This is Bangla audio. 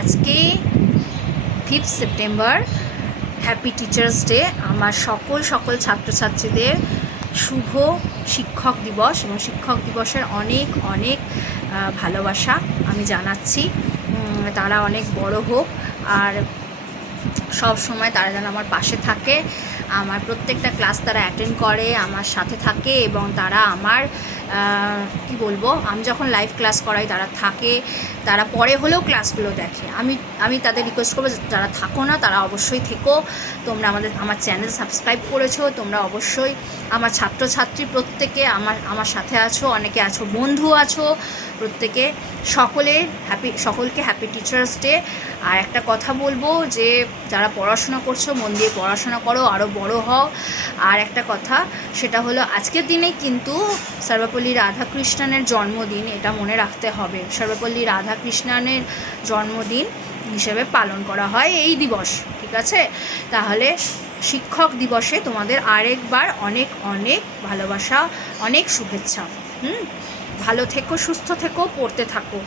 আজকে 5 সেপ্টেম্বর, হ্যাপি টিচার্স ডে। আমার সকল ছাত্রছাত্রীদের শুভ শিক্ষক দিবস এবং শিক্ষক দিবসের অনেক অনেক ভালোবাসা আমি জানাচ্ছি। তারা অনেক বড় হোক আর সব সময় তারা যেন আমার পাশে থাকে, আমার প্রত্যেকটা ক্লাস তারা অ্যাটেন্ড করে, আমার সাথে থাকে এবং তারা আমার কি বলবো, আমি যখন লাইভ ক্লাস করাই তারা থাকে, তারা পরে হলেও ক্লাসগুলো দেখে। আমি তাদের রিকোয়েস্ট করবো যারা থাকো না তারা অবশ্যই থেকো। তোমরা আমার চ্যানেল সাবস্ক্রাইব করেছো, তোমরা অবশ্যই আমার ছাত্রছাত্রী প্রত্যেকে আমার সাথে আছো, অনেকে আছো, বন্ধু আছো, প্রত্যেকে সকলকে হ্যাপি টিচার্স ডে। আর একটা কথা বলবো যে যারা পড়াশোনা করছো মন দিয়ে পড়াশোনা করো, আরও বড় হও। আর একটা কথা, সেটা হলো আজকের দিনে কিন্তু সর্বপল্লী রাধাকৃষ্ণনের জন্মদিন, এটা মনে রাখতে হবে। সর্বপল্লী রাধাকৃষ্ণনের জন্মদিন হিসেবে পালন করা হয় এই দিবস, ঠিক আছে? তাহলে শিক্ষক দিবসে তোমাদের আরেকবার অনেক অনেক ভালোবাসা, অনেক শুভেচ্ছা। ভালো থেকো, সুস্থ থেকো, পড়তে থাকো।